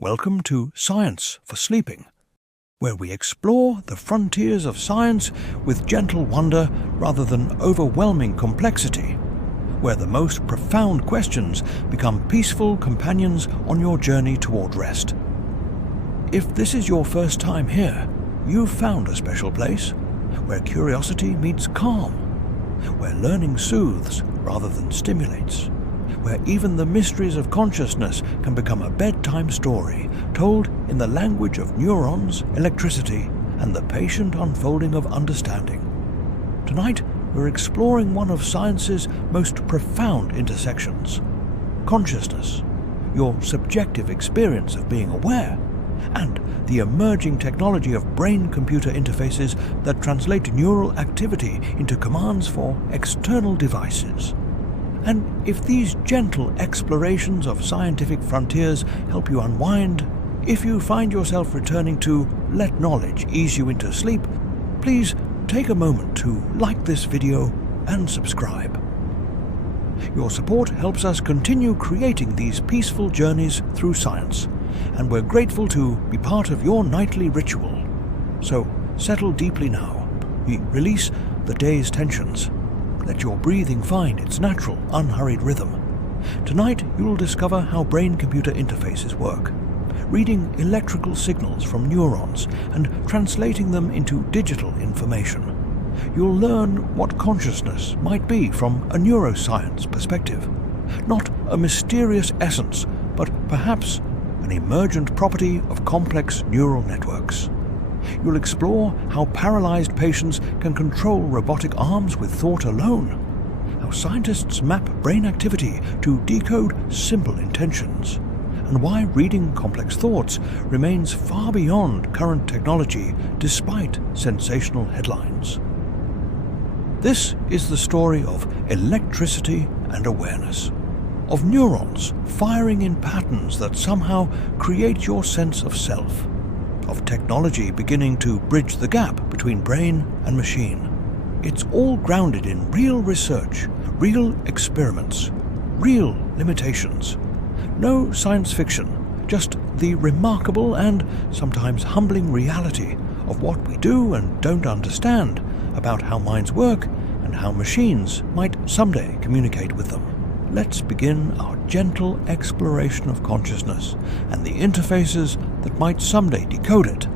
Welcome to Science for Sleeping, where we explore the frontiers of science with gentle wonder rather than overwhelming complexity, where the most profound questions become peaceful companions on your journey toward rest. If this is your first time here, you've found a special place, where curiosity meets calm, where learning soothes rather than stimulates, where even the mysteries of consciousness can become a bedtime story told in the language of neurons, electricity, and the patient unfolding of understanding. Tonight, we're exploring one of science's most profound intersections: consciousness, your subjective experience of being aware, and the emerging technology of brain-computer interfaces that translate neural activity into commands for external devices. And if these gentle explorations of scientific frontiers help you unwind, if you find yourself returning to let knowledge ease you into sleep, please take a moment to like this video and subscribe. Your support helps us continue creating these peaceful journeys through science, and we're grateful to be part of your nightly ritual. So settle deeply now. We release the day's tensions. Let your breathing find its natural, unhurried rhythm. Tonight, you'll discover how brain-computer interfaces work, reading electrical signals from neurons and translating them into digital information. You'll learn what consciousness might be from a neuroscience perspective. Not a mysterious essence, but perhaps an emergent property of complex neural networks. You'll explore how paralyzed patients can control robotic arms with thought alone, how scientists map brain activity to decode simple intentions, and why reading complex thoughts remains far beyond current technology despite sensational headlines. This is the story of electricity and awareness, of neurons firing in patterns that somehow create your sense of self, of technology beginning to bridge the gap between brain and machine. It's all grounded in real research, real experiments, real limitations. No science fiction, just the remarkable and sometimes humbling reality of what we do and don't understand about how minds work and how machines might someday communicate with them. Let's begin our gentle exploration of consciousness and the interfaces that might someday decode it.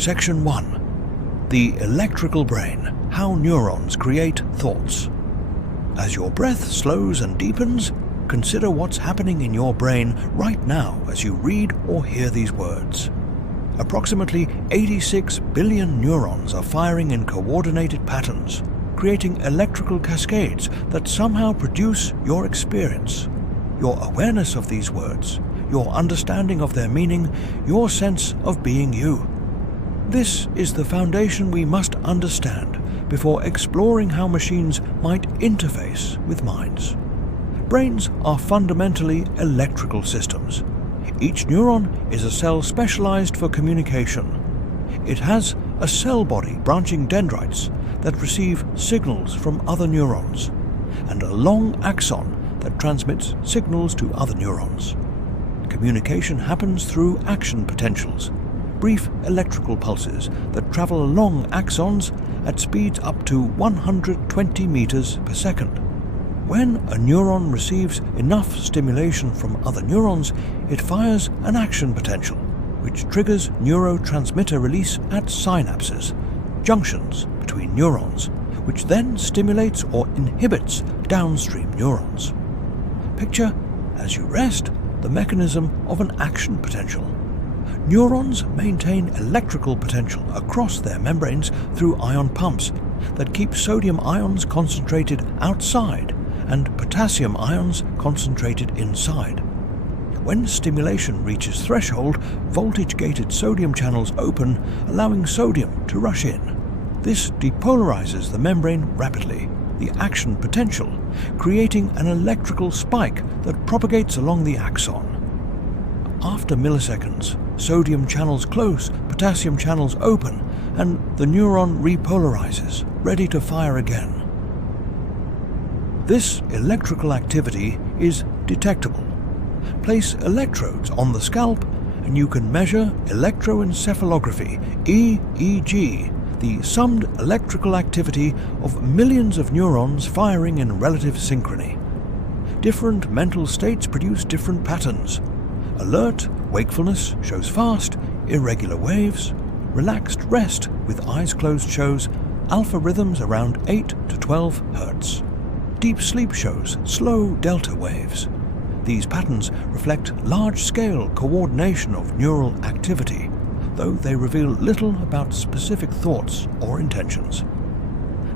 Section 1. The electrical brain: how neurons create thoughts. As your breath slows and deepens, consider what's happening in your brain right now as you read or hear these words. Approximately 86 billion neurons are firing in coordinated patterns, creating electrical cascades that somehow produce your experience, your awareness of these words, your understanding of their meaning, your sense of being you. This is the foundation we must understand before exploring how machines might interface with minds. Brains are fundamentally electrical systems. Each neuron is a cell specialized for communication. It has a cell body branching dendrites that receive signals from other neurons, and a long axon that transmits signals to other neurons. Communication happens through action potentials, brief electrical pulses that travel along axons at speeds up to 120 meters per second. When a neuron receives enough stimulation from other neurons, it fires an action potential, which triggers neurotransmitter release at synapses, junctions between neurons, which then stimulates or inhibits downstream neurons. Picture, as you rest, the mechanism of an action potential. Neurons maintain electrical potential across their membranes through ion pumps that keep sodium ions concentrated outside and potassium ions concentrated inside. When stimulation reaches threshold, voltage-gated sodium channels open, allowing sodium to rush in. This depolarizes the membrane rapidly, the action potential, creating an electrical spike that propagates along the axon. After milliseconds, sodium channels close, potassium channels open, and the neuron repolarizes, ready to fire again. This electrical activity is detectable. Place electrodes on the scalp and you can measure electroencephalography, EEG, the summed electrical activity of millions of neurons firing in relative synchrony. Different mental states produce different patterns. Alert wakefulness shows fast, irregular waves. Relaxed rest with eyes closed shows alpha rhythms around 8 to 12 Hz. Deep sleep shows slow delta waves. These patterns reflect large-scale coordination of neural activity, though they reveal little about specific thoughts or intentions.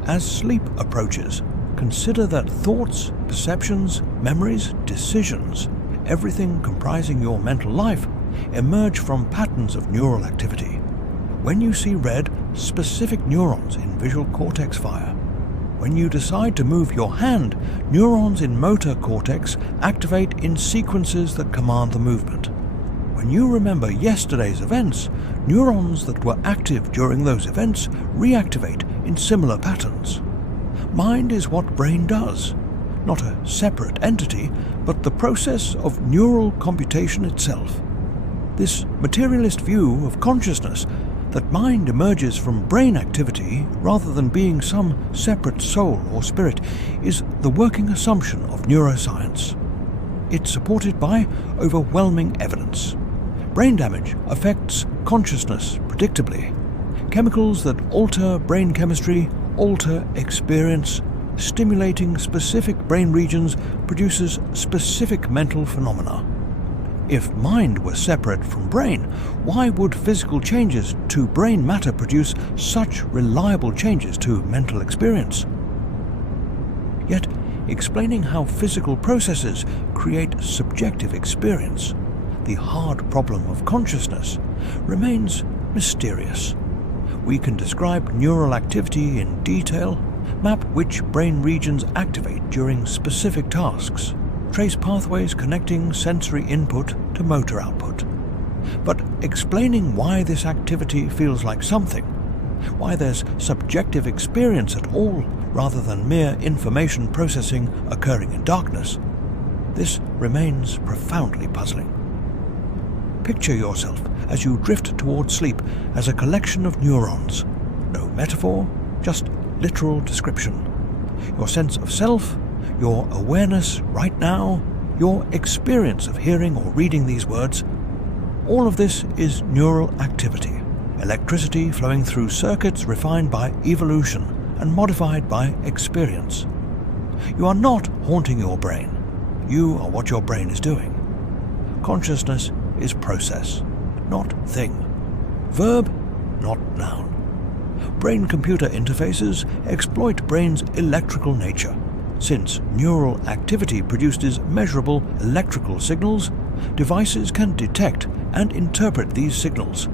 As sleep approaches, consider that thoughts, perceptions, memories, decisions, everything comprising your mental life, emerge from patterns of neural activity. When you see red, specific neurons in visual cortex fire. When you decide to move your hand, neurons in motor cortex activate in sequences that command the movement. When you remember yesterday's events, neurons that were active during those events reactivate in similar patterns. Mind is what brain does, not a separate entity, but the process of neural computation itself. This materialist view of consciousness, that mind emerges from brain activity rather than being some separate soul or spirit, is the working assumption of neuroscience. It's supported by overwhelming evidence. Brain damage affects consciousness predictably. Chemicals that alter brain chemistry alter experience. Stimulating specific brain regions produces specific mental phenomena. If mind were separate from brain, why would physical changes to brain matter produce such reliable changes to mental experience? Yet, explaining how physical processes create subjective experience, the hard problem of consciousness, remains mysterious. We can describe neural activity in detail, map which brain regions activate during specific tasks, trace pathways connecting sensory input to motor output. But explaining why this activity feels like something, why there's subjective experience at all rather than mere information processing occurring in darkness, this remains profoundly puzzling. Picture yourself as you drift toward sleep as a collection of neurons. No metaphor, just literal description. Your sense of self, your awareness right now, your experience of hearing or reading these words, all of this is neural activity, electricity flowing through circuits refined by evolution and modified by experience. You are not haunting your brain. You are what your brain is doing. Consciousness is process, not thing. Verb, not noun. Brain-computer interfaces exploit brain's electrical nature. Since neural activity produces measurable electrical signals, devices can detect and interpret these signals.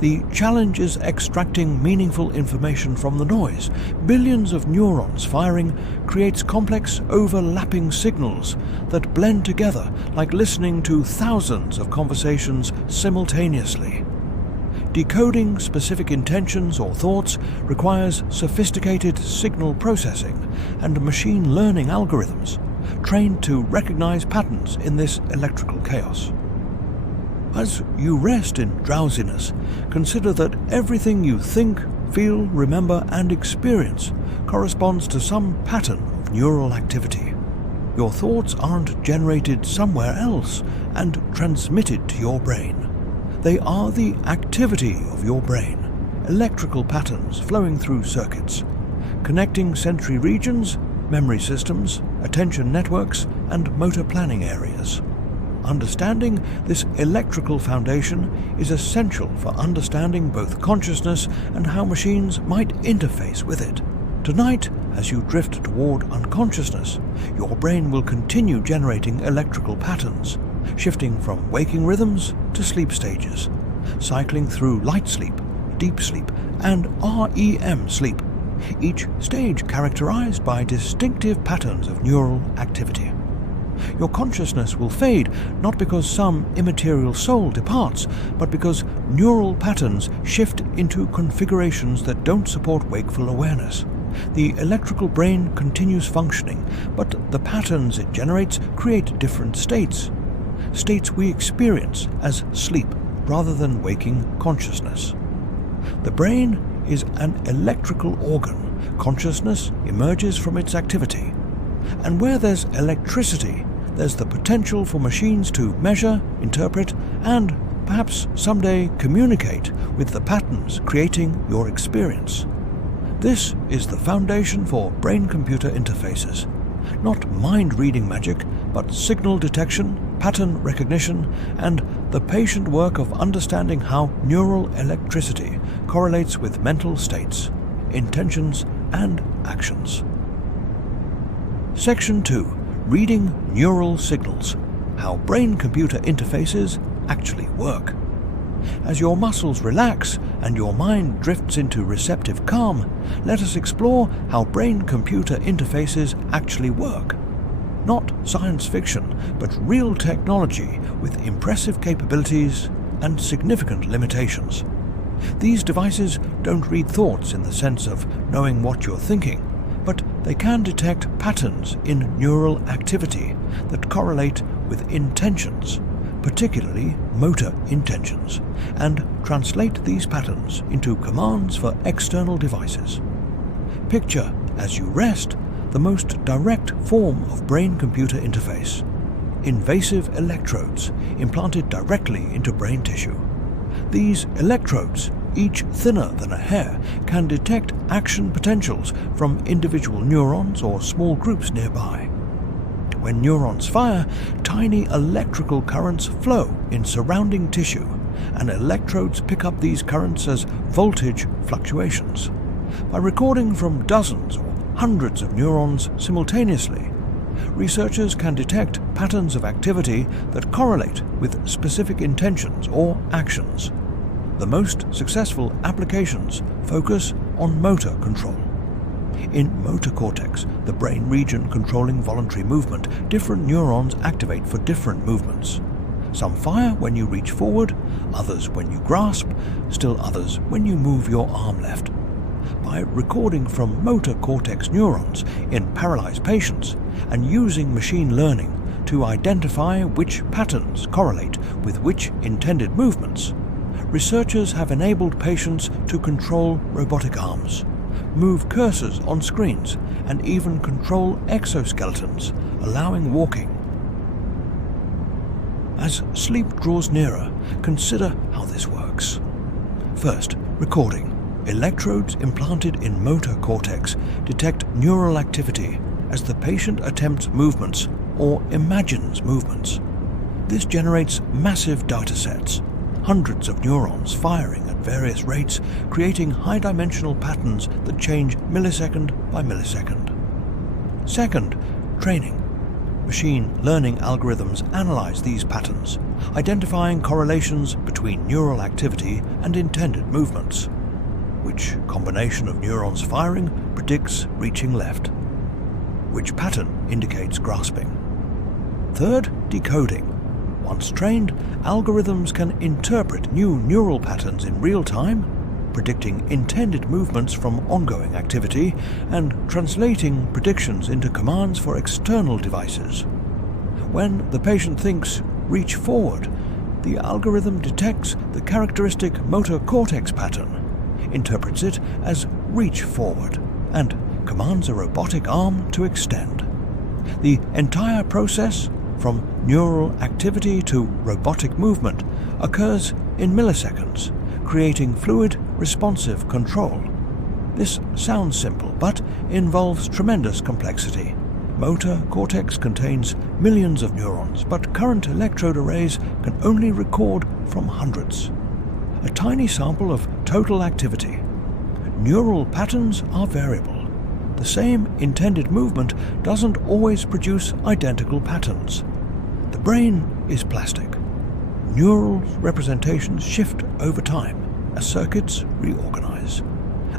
The challenge is extracting meaningful information from the noise. Billions of neurons firing creates complex overlapping signals that blend together like listening to thousands of conversations simultaneously. Decoding specific intentions or thoughts requires sophisticated signal processing and machine learning algorithms trained to recognize patterns in this electrical chaos. As you rest in drowsiness, consider that everything you think, feel, remember, and experience corresponds to some pattern of neural activity. Your thoughts aren't generated somewhere else and transmitted to your brain. They are the activity of your brain, electrical patterns flowing through circuits, connecting sensory regions, memory systems, attention networks, and motor planning areas. Understanding this electrical foundation is essential for understanding both consciousness and how machines might interface with it. Tonight, as you drift toward unconsciousness, your brain will continue generating electrical patterns, shifting from waking rhythms to sleep stages, cycling through light sleep, deep sleep, and REM sleep, each stage characterized by distinctive patterns of neural activity. Your consciousness will fade not because some immaterial soul departs, but because neural patterns shift into configurations that don't support wakeful awareness. The electrical brain continues functioning, but the patterns it generates create different states. states we experience as sleep rather than waking consciousness. The brain is an electrical organ. Consciousness emerges from its activity. And where there's electricity, there's the potential for machines to measure, interpret, and perhaps someday communicate with the patterns creating your experience. This is the foundation for brain-computer interfaces. Not mind-reading magic, but signal detection, pattern recognition, and the patient work of understanding how neural electricity correlates with mental states, intentions, and actions. Section 2. Reading neural signals. How brain-computer interfaces actually work. As your muscles relax and your mind drifts into receptive calm, let us explore how brain-computer interfaces actually work. Not science fiction, but real technology with impressive capabilities and significant limitations. These devices don't read thoughts in the sense of knowing what you're thinking, but they can detect patterns in neural activity that correlate with intentions, particularly motor intentions, and translate these patterns into commands for external devices. Picture, as you rest, the most direct form of brain-computer interface: invasive electrodes implanted directly into brain tissue. These electrodes, each thinner than a hair, can detect action potentials from individual neurons or small groups nearby. When neurons fire, tiny electrical currents flow in surrounding tissue, and electrodes pick up these currents as voltage fluctuations. By recording from dozens or hundreds of neurons simultaneously, researchers can detect patterns of activity that correlate with specific intentions or actions. The most successful applications focus on motor control. In motor cortex, the brain region controlling voluntary movement, different neurons activate for different movements. Some fire when you reach forward, others when you grasp, still others when you move your arm left. By recording from motor cortex neurons in paralyzed patients and using machine learning to identify which patterns correlate with which intended movements, researchers have enabled patients to control robotic arms, move cursors on screens, and even control exoskeletons, allowing walking. As sleep draws nearer, consider how this works. First, recording. Electrodes implanted in motor cortex detect neural activity as the patient attempts movements or imagines movements. This generates massive datasets, hundreds of neurons firing at various rates, creating high-dimensional patterns that change millisecond by millisecond. Second, training. Machine learning algorithms analyze these patterns, identifying correlations between neural activity and intended movements. Which combination of neurons firing predicts reaching left? Which pattern indicates grasping? Third, decoding. Once trained, algorithms can interpret new neural patterns in real time, predicting intended movements from ongoing activity and translating predictions into commands for external devices. When the patient thinks, "reach forward," the algorithm detects the characteristic motor cortex pattern, interprets it as reach forward, and commands a robotic arm to extend. The entire process, from neural activity to robotic movement, occurs in milliseconds, creating fluid, responsive control. This sounds simple, but involves tremendous complexity. Motor cortex contains millions of neurons, but current electrode arrays can only record from hundreds. A tiny sample of total activity. Neural patterns are variable. The same intended movement doesn't always produce identical patterns. The brain is plastic. Neural representations shift over time as circuits reorganize.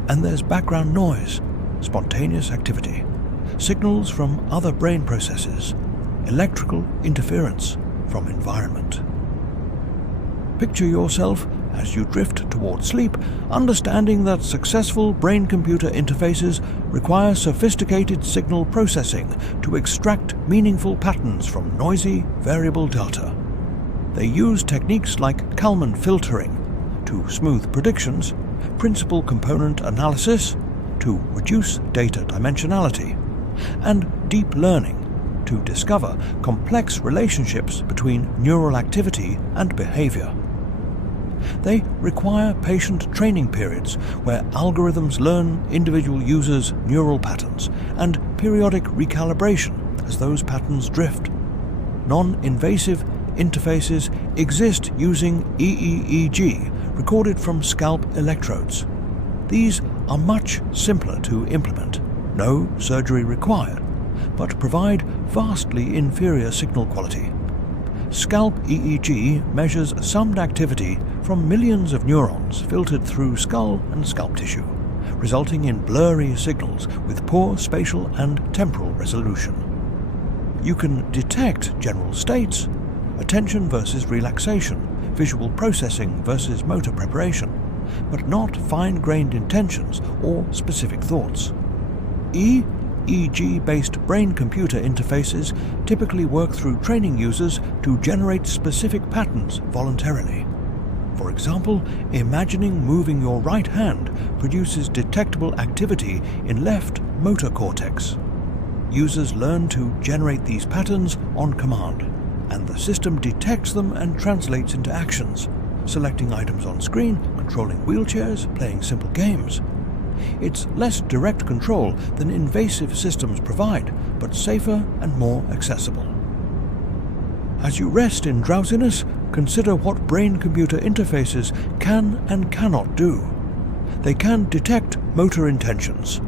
And there's background noise, spontaneous activity, signals from other brain processes, electrical interference from environment. Picture yourself as you drift toward sleep, understanding that successful brain-computer interfaces require sophisticated signal processing to extract meaningful patterns from noisy, variable data. They use techniques like Kalman filtering to smooth predictions, principal component analysis to reduce data dimensionality, and deep learning to discover complex relationships between neural activity and behavior. They require patient training periods where algorithms learn individual users' neural patterns and periodic recalibration as those patterns drift. Non-invasive interfaces exist using EEG recorded from scalp electrodes. These are much simpler to implement, no surgery required, but provide vastly inferior signal quality. Scalp EEG measures summed activity from millions of neurons filtered through skull and scalp tissue, resulting in blurry signals with poor spatial and temporal resolution. You can detect general states, attention versus relaxation, visual processing versus motor preparation, but not fine-grained intentions or specific thoughts. EEG-based brain-computer interfaces typically work through training users to generate specific patterns voluntarily. For example, imagining moving your right hand produces detectable activity in left motor cortex. Users learn to generate these patterns on command, and the system detects them and translates into actions, selecting items on screen, controlling wheelchairs, playing simple games. It's less direct control than invasive systems provide, but safer and more accessible. As you rest in drowsiness, consider what brain-computer interfaces can and cannot do. They can detect motor intentions.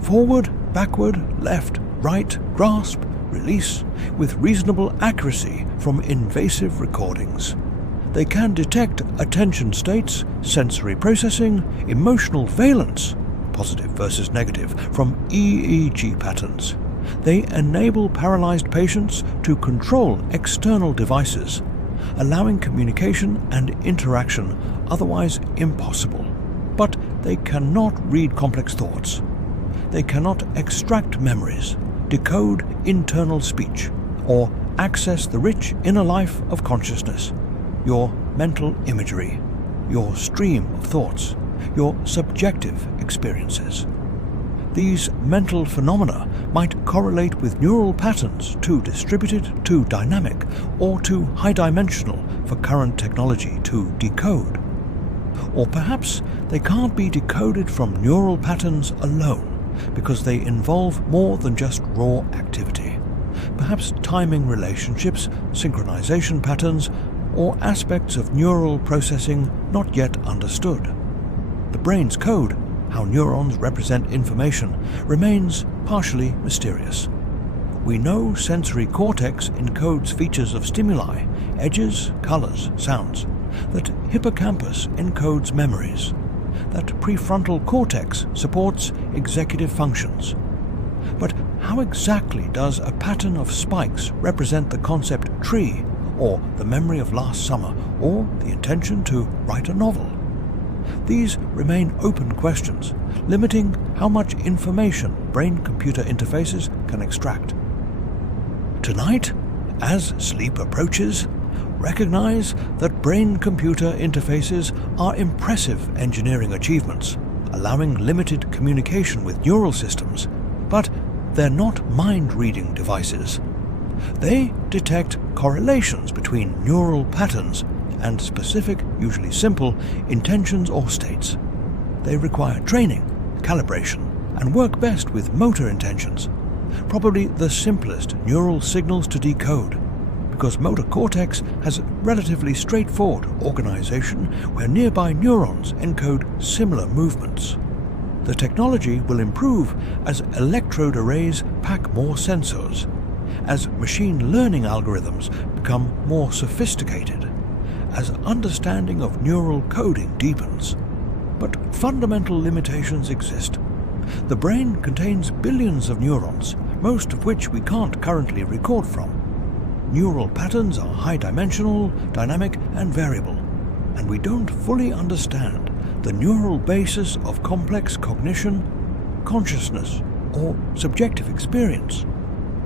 Forward, backward, left, right, grasp, release, with reasonable accuracy from invasive recordings. They can detect attention states, sensory processing, emotional valence, positive versus negative, from EEG patterns. They enable paralyzed patients to control external devices, allowing communication and interaction otherwise impossible. But they cannot read complex thoughts. They cannot extract memories, decode internal speech, or access the rich inner life of consciousness, your mental imagery, your stream of thoughts, your subjective experiences. These mental phenomena might correlate with neural patterns too distributed, too dynamic, or too high-dimensional for current technology to decode. Or perhaps they can't be decoded from neural patterns alone because they involve more than just raw activity. Perhaps timing relationships, synchronization patterns, or aspects of neural processing not yet understood. The brain's code, how neurons represent information, remains partially mysterious. We know sensory cortex encodes features of stimuli, edges, colors, sounds, that hippocampus encodes memories, that prefrontal cortex supports executive functions. But how exactly does a pattern of spikes represent the concept tree, or the memory of last summer, or the intention to write a novel? These remain open questions, limiting how much information brain-computer interfaces can extract. Tonight, as sleep approaches, recognize that brain-computer interfaces are impressive engineering achievements, allowing limited communication with neural systems, but they're not mind-reading devices. They detect correlations between neural patterns and specific, usually simple, intentions or states. They require training, calibration, and work best with motor intentions, probably the simplest neural signals to decode, because motor cortex has relatively straightforward organization where nearby neurons encode similar movements. The technology will improve as electrode arrays pack more sensors, as machine learning algorithms become more sophisticated, as understanding of neural coding deepens. But fundamental limitations exist. The brain contains billions of neurons, most of which we can't currently record from. Neural patterns are high-dimensional, dynamic, and variable, and we don't fully understand the neural basis of complex cognition, consciousness, or subjective experience,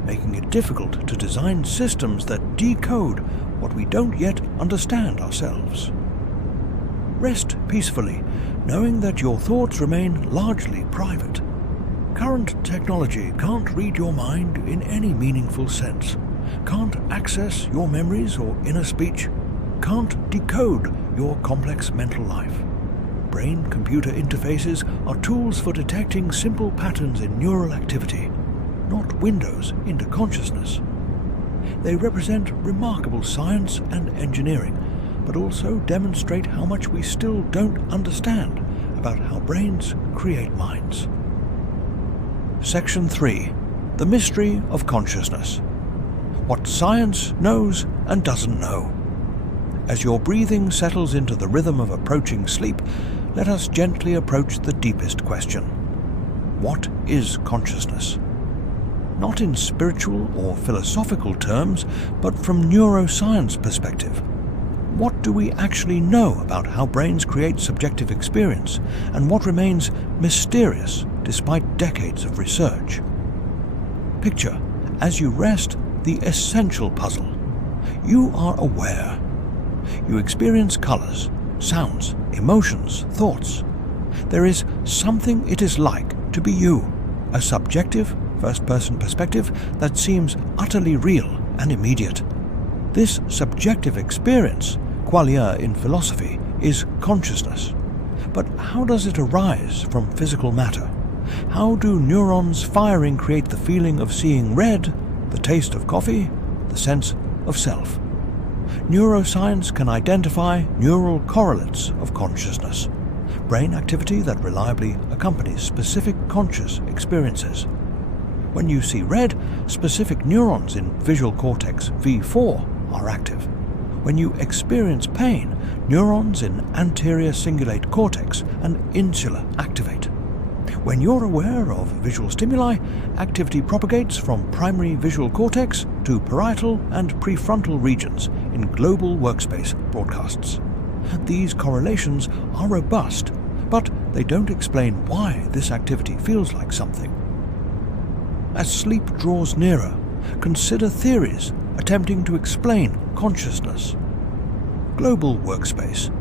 making it difficult to design systems that decode what we don't yet understand ourselves. Rest peacefully, knowing that your thoughts remain largely private. Current technology can't read your mind in any meaningful sense, can't access your memories or inner speech, can't decode your complex mental life. Brain-computer interfaces are tools for detecting simple patterns in neural activity, not windows into consciousness. They represent remarkable science and engineering, but also demonstrate how much we still don't understand about how brains create minds. Section 3. The Mystery of Consciousness. What science knows and doesn't know. As your breathing settles into the rhythm of approaching sleep, let us gently approach the deepest question. What is consciousness? Not in spiritual or philosophical terms, but from neuroscience perspective. What do we actually know about how brains create subjective experience, and what remains mysterious despite decades of research? Picture, as you rest, the essential puzzle. You are aware. You experience colors, sounds, emotions, thoughts. There is something it is like to be you, a subjective, first-person perspective that seems utterly real and immediate. This subjective experience, qualia in philosophy, is consciousness. But how does it arise from physical matter? How do neurons firing create the feeling of seeing red, the taste of coffee, the sense of self? Neuroscience can identify neural correlates of consciousness, brain activity that reliably accompanies specific conscious experiences. When you see red, specific neurons in visual cortex V4 are active. When you experience pain, neurons in anterior cingulate cortex and insula activate. When you're aware of visual stimuli, activity propagates from primary visual cortex to parietal and prefrontal regions in global workspace broadcasts. These correlations are robust, but they don't explain why this activity feels like something. As sleep draws nearer, consider theories attempting to explain consciousness. Global workspace.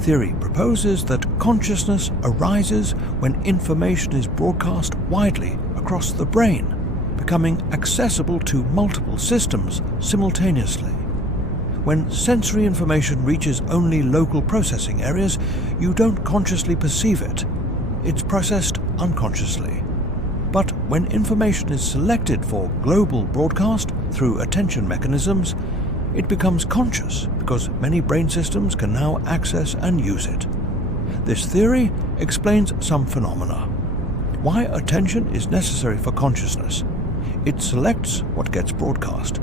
Theory proposes that consciousness arises when information is broadcast widely across the brain, becoming accessible to multiple systems simultaneously. When sensory information reaches only local processing areas, you don't consciously perceive it. It's processed unconsciously. But when information is selected for global broadcast through attention mechanisms, it becomes conscious because many brain systems can now access and use it. This theory explains some phenomena. Why attention is necessary for consciousness. It selects what gets broadcast.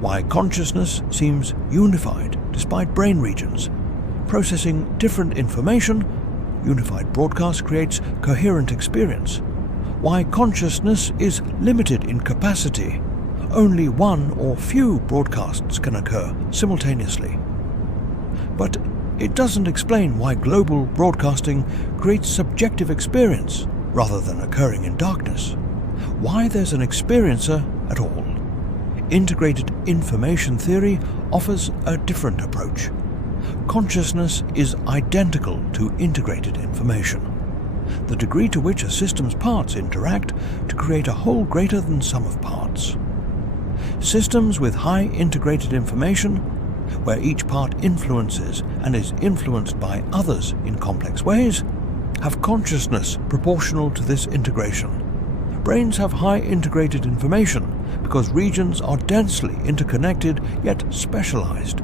Why consciousness seems unified despite brain regions. Processing different information, unified broadcast creates coherent experience. Why consciousness is limited in capacity. Only one or few broadcasts can occur simultaneously. But it doesn't explain why global broadcasting creates subjective experience rather than occurring in darkness. Why there's an experiencer at all. Integrated information theory offers a different approach. Consciousness is identical to integrated information. The degree to which a system's parts interact to create a whole greater than sum of parts. Systems with high integrated information, where each part influences and is influenced by others in complex ways, have consciousness proportional to this integration. Brains have high integrated information because regions are densely interconnected yet specialized,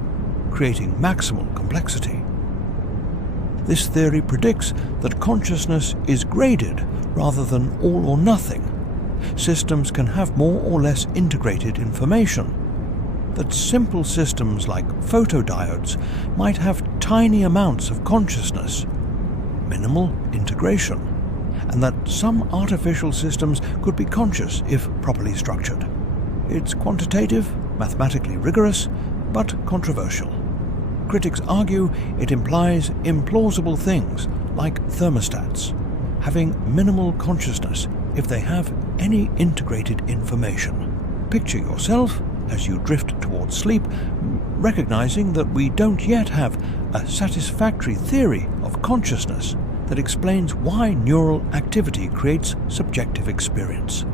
creating maximal complexity. This theory predicts that consciousness is graded rather than all or nothing. Systems can have more or less integrated information. That simple systems like photodiodes might have tiny amounts of consciousness, minimal integration, and that some artificial systems could be conscious if properly structured. It's quantitative, mathematically rigorous, but controversial. Critics argue it implies implausible things like thermostats, having minimal consciousness if they have any integrated information. Picture yourself, as you drift towards sleep, recognizing that we don't yet have a satisfactory theory of consciousness that explains why neural activity creates subjective experience.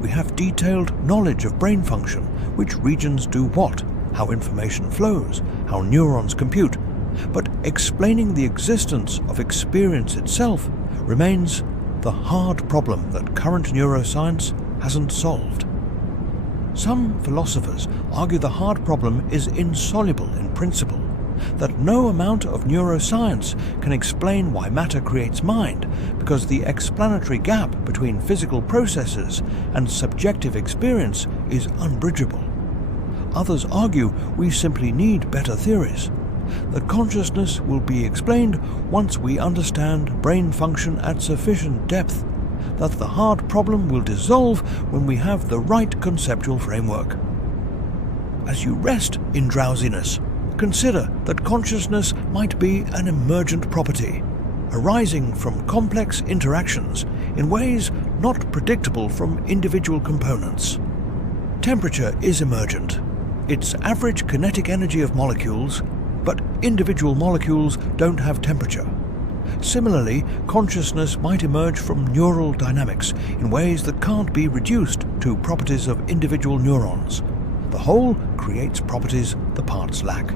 We have detailed knowledge of brain function, which regions do what, how information flows, how neurons compute, but explaining the existence of experience itself remains the hard problem that current neuroscience hasn't solved. Some philosophers argue the hard problem is insoluble in principle, that no amount of neuroscience can explain why matter creates mind, because the explanatory gap between physical processes and subjective experience is unbridgeable. Others argue we simply need better theories, that consciousness will be explained once we understand brain function at sufficient depth, that the hard problem will dissolve when we have the right conceptual framework. As you rest in drowsiness, consider that consciousness might be an emergent property, arising from complex interactions in ways not predictable from individual components. Temperature is emergent. It's average kinetic energy of molecules, but individual molecules don't have temperature. Similarly, consciousness might emerge from neural dynamics in ways that can't be reduced to properties of individual neurons. The whole creates properties the parts lack.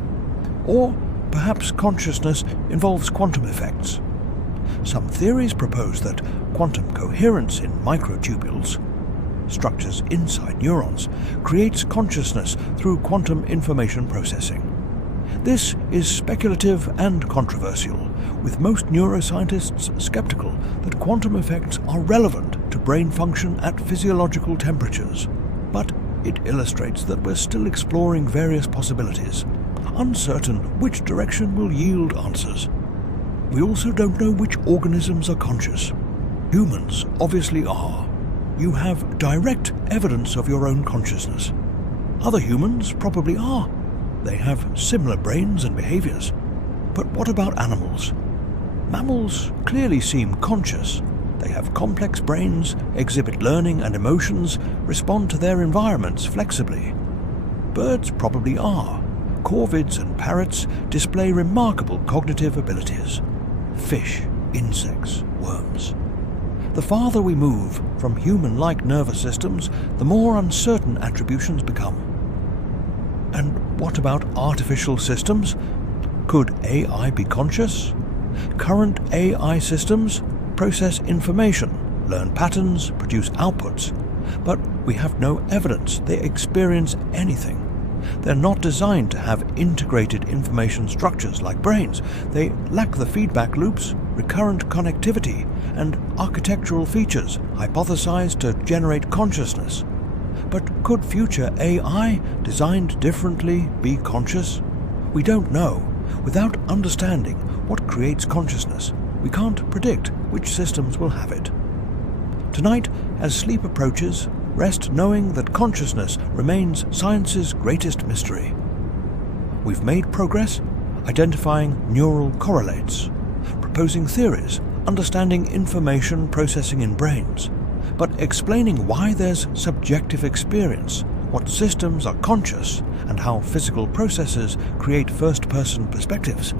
Or perhaps consciousness involves quantum effects. Some theories propose that quantum coherence in microtubules, structures inside neurons, creates consciousness through quantum information processing. This is speculative and controversial, with most neuroscientists skeptical that quantum effects are relevant to brain function at physiological temperatures. But it illustrates that we're still exploring various possibilities, uncertain which direction will yield answers. We also don't know which organisms are conscious. Humans obviously are. You have direct evidence of your own consciousness. Other humans probably are. They have similar brains and behaviors. But what about animals? Mammals clearly seem conscious. They have complex brains, exhibit learning and emotions, respond to their environments flexibly. Birds probably are. Corvids and parrots display remarkable cognitive abilities. Fish, insects, worms. The farther we move from human-like nervous systems, the more uncertain attributions become. And what about artificial systems? Could AI be conscious? Current AI systems process information, learn patterns, produce outputs, but we have no evidence they experience anything. They're not designed to have integrated information structures like brains. They lack the feedback loops, recurrent connectivity, and architectural features hypothesized to generate consciousness. But could future AI, designed differently, be conscious? We don't know. Without understanding what creates consciousness, we can't predict which systems will have it. Tonight, as sleep approaches, rest knowing that consciousness remains science's greatest mystery. We've made progress identifying neural correlates, proposing theories, understanding information processing in brains, but explaining why there's subjective experience, what systems are conscious, and how physical processes create first-person perspectives.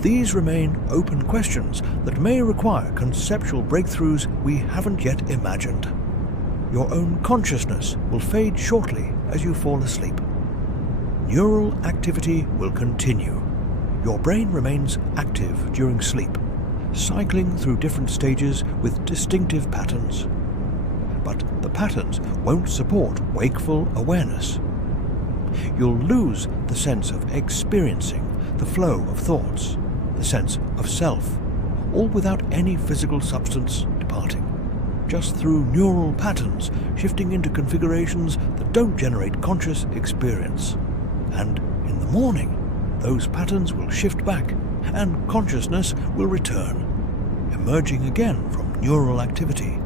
These remain open questions that may require conceptual breakthroughs we haven't yet imagined. Your own consciousness will fade shortly as you fall asleep. Neural activity will continue. Your brain remains active during sleep, cycling through different stages with distinctive patterns. But the patterns won't support wakeful awareness. You'll lose the sense of experiencing the flow of thoughts, the sense of self, all without any physical substance departing, just through neural patterns shifting into configurations that don't generate conscious experience. And in the morning, those patterns will shift back, and consciousness will return, emerging again from neural activity,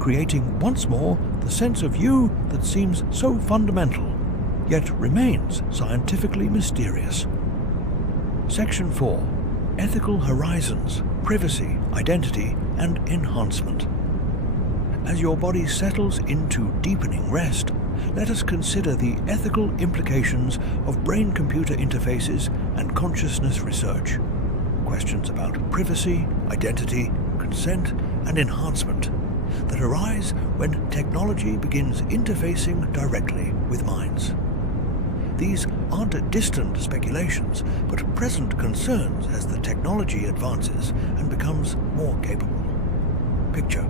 creating once more the sense of you that seems so fundamental, yet remains scientifically mysterious. Section 4. Ethical Horizons, Privacy, Identity, and Enhancement. As your body settles into deepening rest, let us consider the ethical implications of brain-computer interfaces and consciousness research. Questions about privacy, identity, consent, and enhancement that arise when technology begins interfacing directly with minds. These aren't distant speculations, but present concerns as the technology advances and becomes more capable. Picture,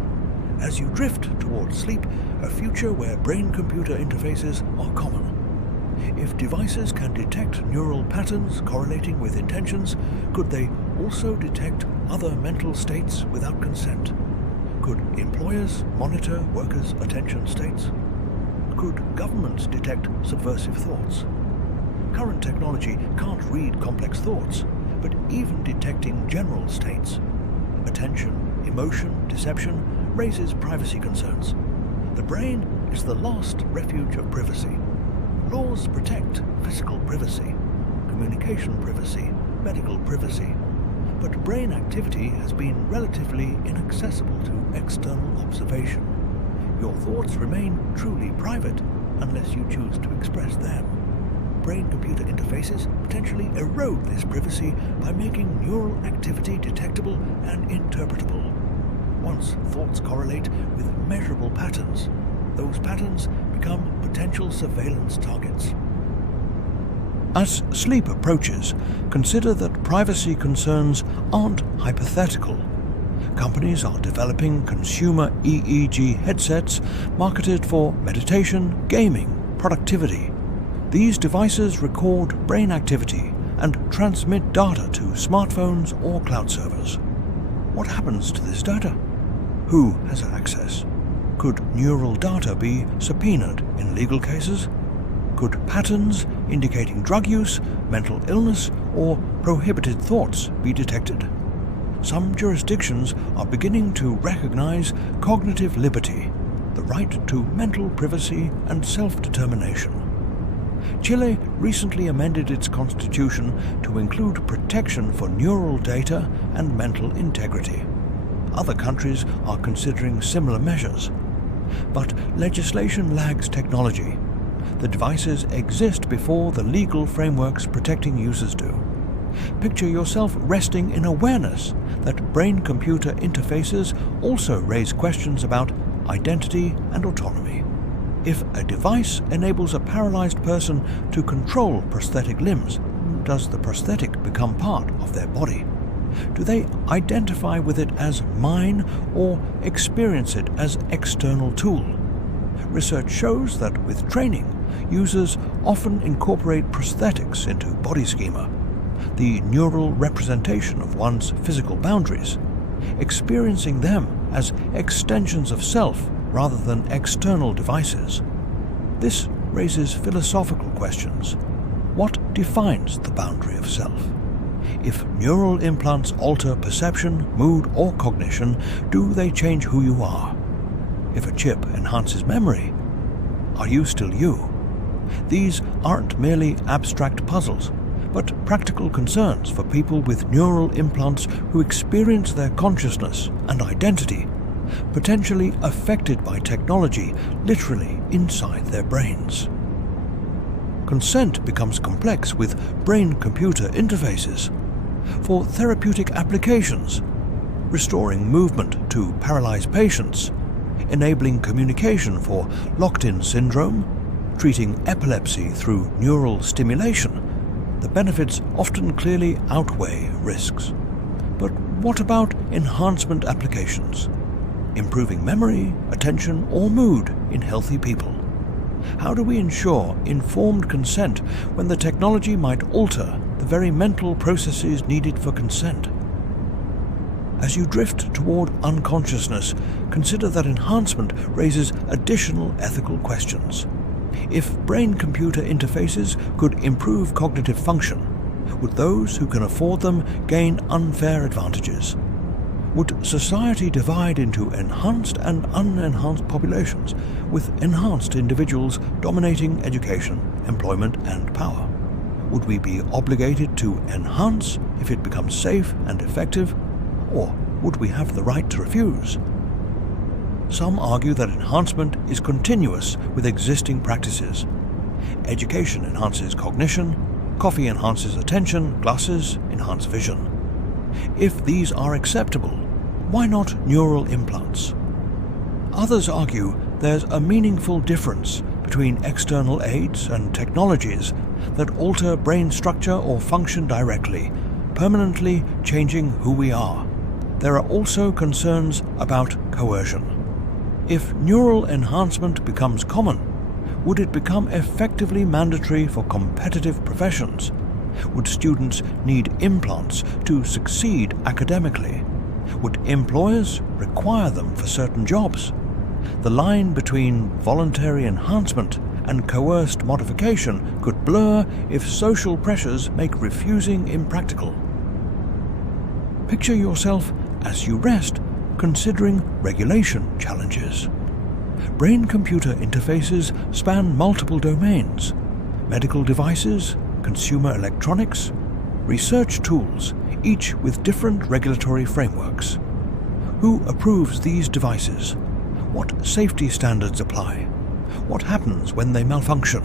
as you drift towards sleep, a future where brain-computer interfaces are common. If devices can detect neural patterns correlating with intentions, could they also detect other mental states without consent? Could employers monitor workers' attention states? Could governments detect subversive thoughts? Current technology can't read complex thoughts, but even detecting general states, attention, emotion, deception, raises privacy concerns. The brain is the last refuge of privacy. Laws protect physical privacy, communication privacy, medical privacy, but brain activity has been relatively inaccessible to external observation. Your thoughts remain truly private unless you choose to express them. Brain-computer interfaces potentially erode this privacy by making neural activity detectable and interpretable. Once thoughts correlate with measurable patterns, those patterns become potential surveillance targets. As sleep approaches, consider that privacy concerns aren't hypothetical. Companies are developing consumer EEG headsets marketed for meditation, gaming, productivity. These devices record brain activity and transmit data to smartphones or cloud servers. What happens to this data? Who has access? Could neural data be subpoenaed in legal cases? Could patterns indicating drug use, mental illness, or prohibited thoughts be detected? Some jurisdictions are beginning to recognize cognitive liberty, the right to mental privacy and self-determination. Chile recently amended its constitution to include protection for neural data and mental integrity. Other countries are considering similar measures. But legislation lags technology. The devices exist before the legal frameworks protecting users do. Picture yourself resting in awareness that brain-computer interfaces also raise questions about identity and autonomy. If a device enables a paralyzed person to control prosthetic limbs, does the prosthetic become part of their body? Do they identify with it as mine or experience it as external tool? Research shows that with training, users often incorporate prosthetics into body schema, the neural representation of one's physical boundaries, experiencing them as extensions of self rather than external devices. This raises philosophical questions. What defines the boundary of self? If neural implants alter perception, mood, or cognition, do they change who you are? If a chip enhances memory, are you still you? These aren't merely abstract puzzles, but practical concerns for people with neural implants who experience their consciousness and identity potentially affected by technology literally inside their brains. Consent becomes complex with brain-computer interfaces. For therapeutic applications, restoring movement to paralyzed patients, enabling communication for locked-in syndrome, treating epilepsy through neural stimulation, the benefits often clearly outweigh risks. But what about enhancement applications? Improving memory, attention, or mood in healthy people? How do we ensure informed consent when the technology might alter the very mental processes needed for consent? As you drift toward unconsciousness, consider that enhancement raises additional ethical questions. If brain-computer interfaces could improve cognitive function, would those who can afford them gain unfair advantages? Would society divide into enhanced and unenhanced populations, with enhanced individuals dominating education, employment, and power? Would we be obligated to enhance if it becomes safe and effective, or would we have the right to refuse? Some argue that enhancement is continuous with existing practices. Education enhances cognition, coffee enhances attention, glasses enhance vision. If these are acceptable, why not neural implants? Others argue there's a meaningful difference between external aids and technologies that alter brain structure or function directly, permanently changing who we are. There are also concerns about coercion. If neural enhancement becomes common, would it become effectively mandatory for competitive professions? Would students need implants to succeed academically? Would employers require them for certain jobs? The line between voluntary enhancement and coerced modification could blur if social pressures make refusing impractical. Picture yourself as you rest, considering regulation challenges. Brain-computer interfaces span multiple domains: medical devices, consumer electronics, research tools, each with different regulatory frameworks. Who approves these devices? What safety standards apply? What happens when they malfunction?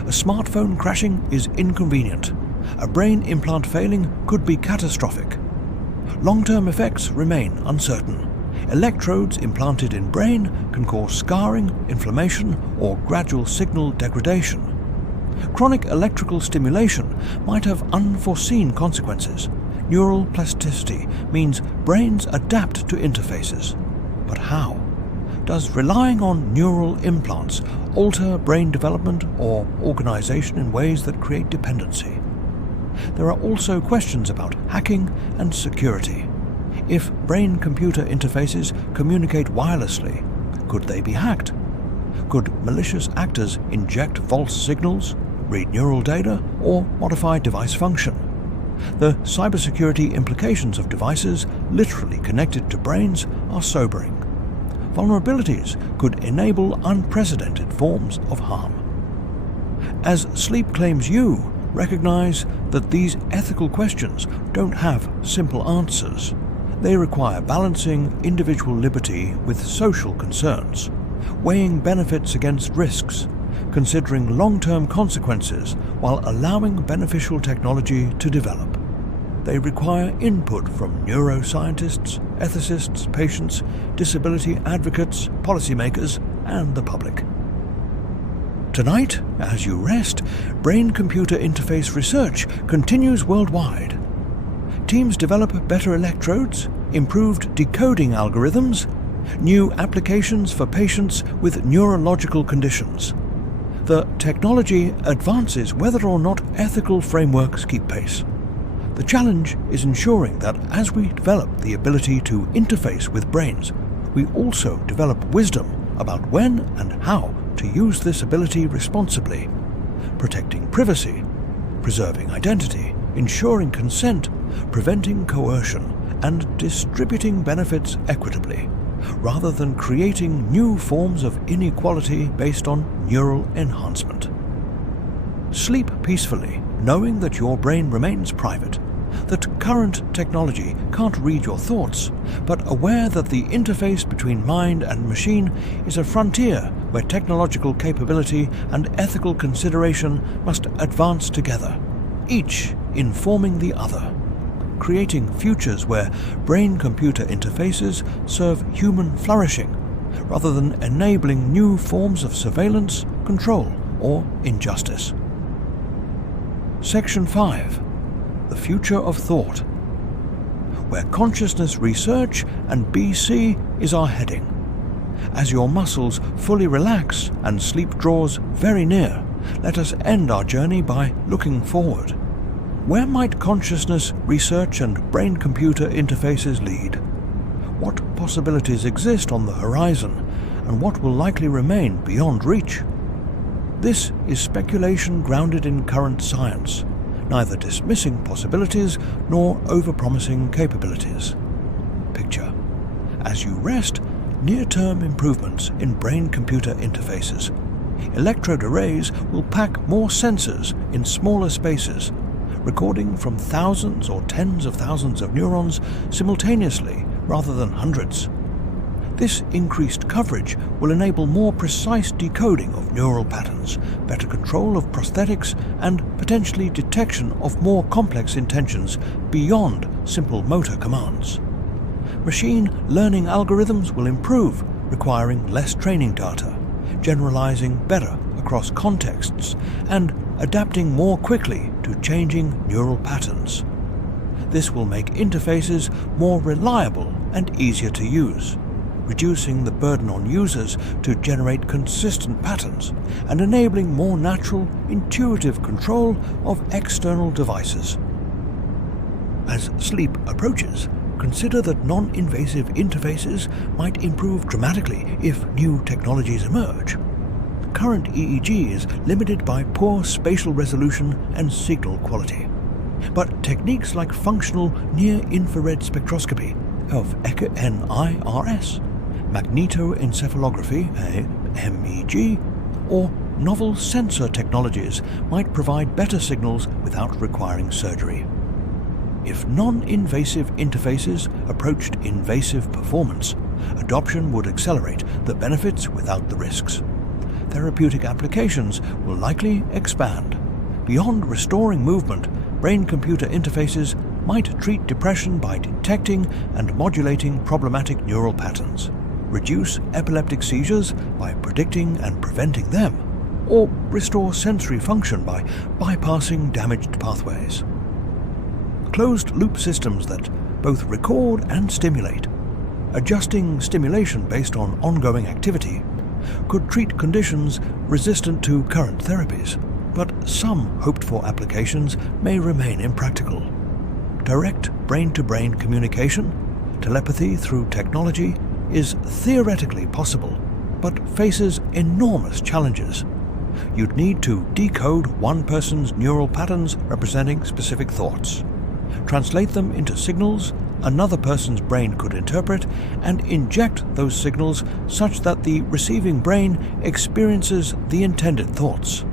A smartphone crashing is inconvenient. A brain implant failing could be catastrophic. Long-term effects remain uncertain. Electrodes implanted in brain can cause scarring, inflammation, or gradual signal degradation. Chronic electrical stimulation might have unforeseen consequences. Neural plasticity means brains adapt to interfaces. But how? Does relying on neural implants alter brain development or organization in ways that create dependency? There are also questions about hacking and security. If brain-computer interfaces communicate wirelessly, could they be hacked? Could malicious actors inject false signals, read neural data, or modify device function? The cybersecurity implications of devices literally connected to brains are sobering. Vulnerabilities could enable unprecedented forms of harm. As Sleep Claims You recognize that these ethical questions don't have simple answers. They require balancing individual liberty with social concerns, weighing benefits against risks, considering long-term consequences while allowing beneficial technology to develop. They require input from neuroscientists, ethicists, patients, disability advocates, policymakers, and the public. Tonight, as you rest, brain-computer interface research continues worldwide. Teams develop better electrodes, improved decoding algorithms, new applications for patients with neurological conditions. The technology advances whether or not ethical frameworks keep pace. The challenge is ensuring that as we develop the ability to interface with brains, we also develop wisdom about when and how to use this ability responsibly, protecting privacy, preserving identity, ensuring consent, preventing coercion, and distributing benefits equitably, rather than creating new forms of inequality based on neural enhancement. Sleep peacefully, knowing that your brain remains private, that current technology can't read your thoughts, but aware that the interface between mind and machine is a frontier where technological capability and ethical consideration must advance together, each informing the other, creating futures where brain-computer interfaces serve human flourishing, rather than enabling new forms of surveillance, control, or injustice. Section 5. The Future of Thought, where consciousness research and BC is our heading. As your muscles fully relax and sleep draws very near, let us end our journey by looking forward. Where might consciousness research and brain-computer interfaces lead? What possibilities exist on the horizon, and what will likely remain beyond reach? This is speculation grounded in current science, neither dismissing possibilities nor overpromising capabilities. Picture: as you rest, near-term improvements in brain-computer interfaces. Electrode arrays will pack more sensors in smaller spaces, recording from thousands or tens of thousands of neurons simultaneously rather than hundreds. This increased coverage will enable more precise decoding of neural patterns, better control of prosthetics, and potentially detection of more complex intentions beyond simple motor commands. Machine learning algorithms will improve, requiring less training data, generalizing better across contexts, and adapting more quickly to changing neural patterns. This will make interfaces more reliable and easier to use, reducing the burden on users to generate consistent patterns and enabling more natural, intuitive control of external devices. As sleep approaches, consider that non-invasive interfaces might improve dramatically if new technologies emerge. Current EEG is limited by poor spatial resolution and signal quality, but techniques like functional near-infrared spectroscopy of NIRS, magnetoencephalography MEG, or novel sensor technologies might provide better signals without requiring surgery. If non-invasive interfaces approached invasive performance, adoption would accelerate the benefits without the risks. Therapeutic applications will likely expand. Beyond restoring movement, brain-computer interfaces might treat depression by detecting and modulating problematic neural patterns, reduce epileptic seizures by predicting and preventing them, or restore sensory function by bypassing damaged pathways. Closed-loop systems that both record and stimulate, adjusting stimulation based on ongoing activity, could treat conditions resistant to current therapies, but some hoped-for applications may remain impractical. Direct brain-to-brain communication, telepathy through technology, is theoretically possible, but faces enormous challenges. You'd need to decode one person's neural patterns representing specific thoughts, translate them into signals another person's brain could interpret, and inject those signals such that the receiving brain experiences the intended thoughts.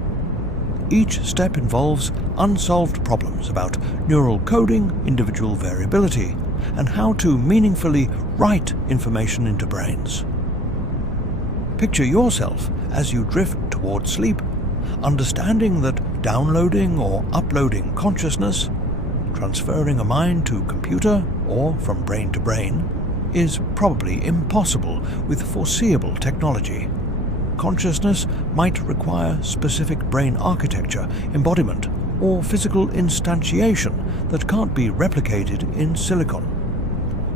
Each step involves unsolved problems about neural coding, individual variability, and how to meaningfully write information into brains. Picture yourself as you drift toward sleep, understanding that downloading or uploading consciousness, transferring a mind to computer or from brain to brain, is probably impossible with foreseeable technology. Consciousness might require specific brain architecture, embodiment, or physical instantiation that can't be replicated in silicon.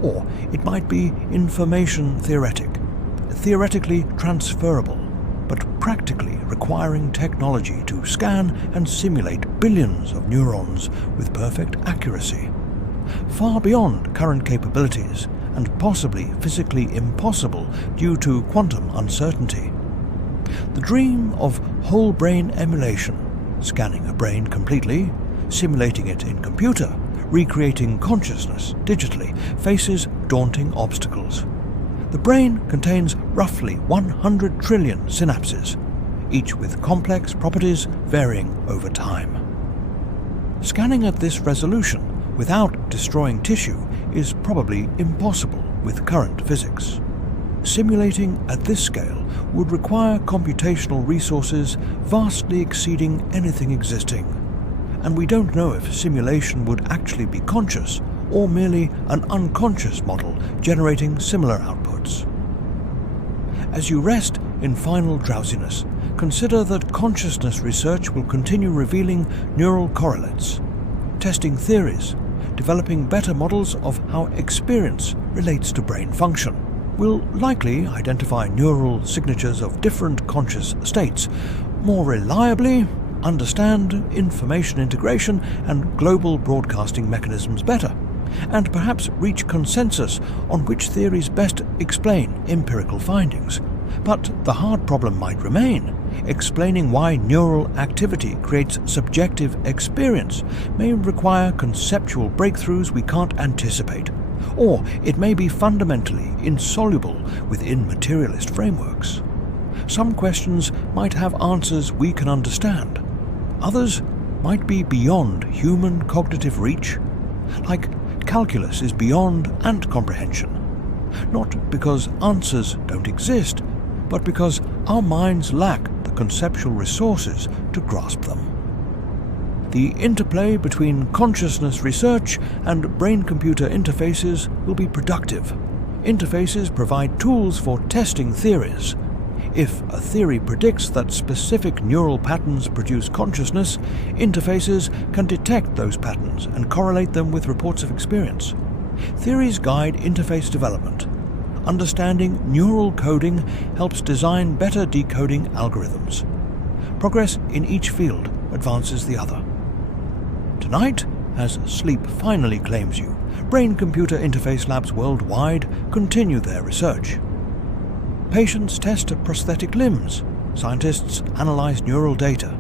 Or it might be information theoretic, theoretically transferable, but practically requiring technology to scan and simulate billions of neurons with perfect accuracy, far beyond current capabilities and possibly physically impossible due to quantum uncertainty. The dream of whole brain emulation, scanning a brain completely, simulating it in computer, recreating consciousness digitally, faces daunting obstacles. The brain contains roughly 100 trillion synapses, each with complex properties varying over time. Scanning at this resolution without destroying tissue is probably impossible with current physics. Simulating at this scale would require computational resources vastly exceeding anything existing, and we don't know if simulation would actually be conscious or merely an unconscious model generating similar outputs. As you rest in final drowsiness, consider that consciousness research will continue revealing neural correlates, testing theories, developing better models of how experience relates to brain function. Will likely identify neural signatures of different conscious states, more reliably understand information integration and global broadcasting mechanisms better, and perhaps reach consensus on which theories best explain empirical findings. But the hard problem might remain. Explaining why neural activity creates subjective experience may require conceptual breakthroughs we can't anticipate, or it may be fundamentally insoluble within materialist frameworks. Some questions might have answers we can understand. Others might be beyond human cognitive reach, like calculus is beyond ant comprehension. not because answers don't exist, but because our minds lack the conceptual resources to grasp them. The interplay between consciousness research and brain-computer interfaces will be productive. Interfaces provide tools for testing theories. If a theory predicts that specific neural patterns produce consciousness, interfaces can detect those patterns and correlate them with reports of experience. Theories guide interface development. Understanding neural coding helps design better decoding algorithms. Progress in each field advances the other. Tonight, as sleep finally claims you, brain-computer interface labs worldwide continue their research. Patients test prosthetic limbs, scientists analyze neural data,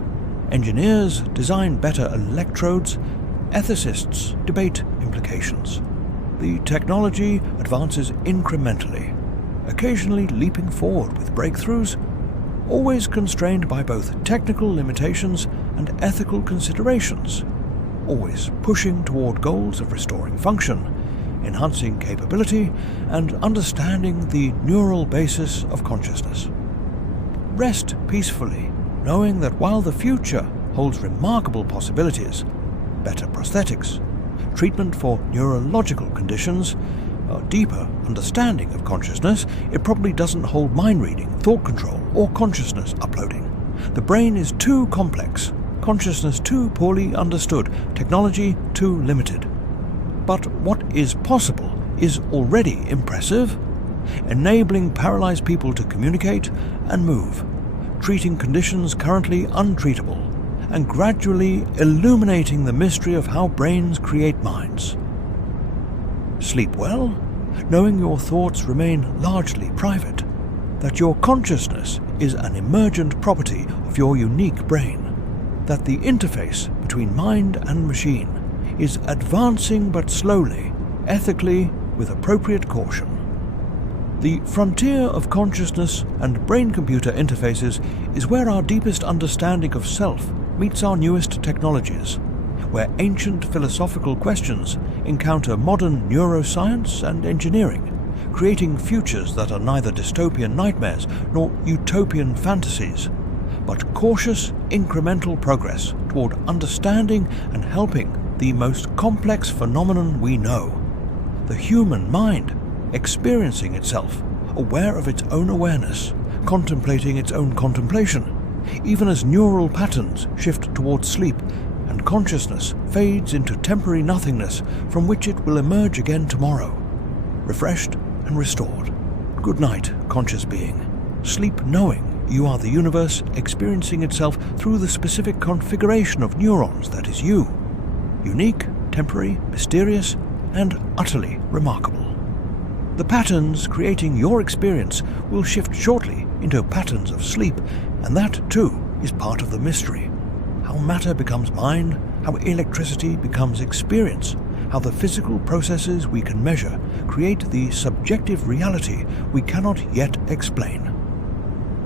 engineers design better electrodes, ethicists debate implications. The technology advances incrementally, occasionally leaping forward with breakthroughs, always constrained by both technical limitations and ethical considerations, always pushing toward goals of restoring function, enhancing capability, and understanding the neural basis of consciousness. Rest peacefully, knowing that while the future holds remarkable possibilities, better prosthetics, treatment for neurological conditions, a deeper understanding of consciousness, it probably doesn't hold mind reading, thought control, or consciousness uploading. The brain is too complex, consciousness too poorly understood, technology too limited. But what is possible is already impressive, enabling paralyzed people to communicate and move, treating conditions currently untreatable, and gradually illuminating the mystery of how brains create minds. Sleep well, knowing your thoughts remain largely private, that your consciousness is an emergent property of your unique brain, that the interface between mind and machine is advancing but slowly, ethically, with appropriate caution. The frontier of consciousness and brain-computer interfaces is where our deepest understanding of self meets our newest technologies, where ancient philosophical questions encounter modern neuroscience and engineering, creating futures that are neither dystopian nightmares nor utopian fantasies, but cautious, incremental progress toward understanding and helping the most complex phenomenon we know, the human mind, experiencing itself, aware of its own awareness, contemplating its own contemplation, even as neural patterns shift towards sleep and consciousness fades into temporary nothingness from which it will emerge again tomorrow, refreshed and restored. Good night, conscious being. Sleep knowing you are the universe experiencing itself through the specific configuration of neurons that is you. Unique, temporary, mysterious, and utterly remarkable. The patterns creating your experience will shift shortly into patterns of sleep, and that, too, is part of the mystery. How matter becomes mind, how electricity becomes experience, how the physical processes we can measure create the subjective reality we cannot yet explain.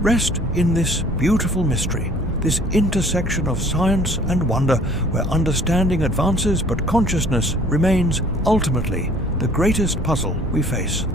Rest in this beautiful mystery, this intersection of science and wonder where understanding advances but consciousness remains ultimately the greatest puzzle we face.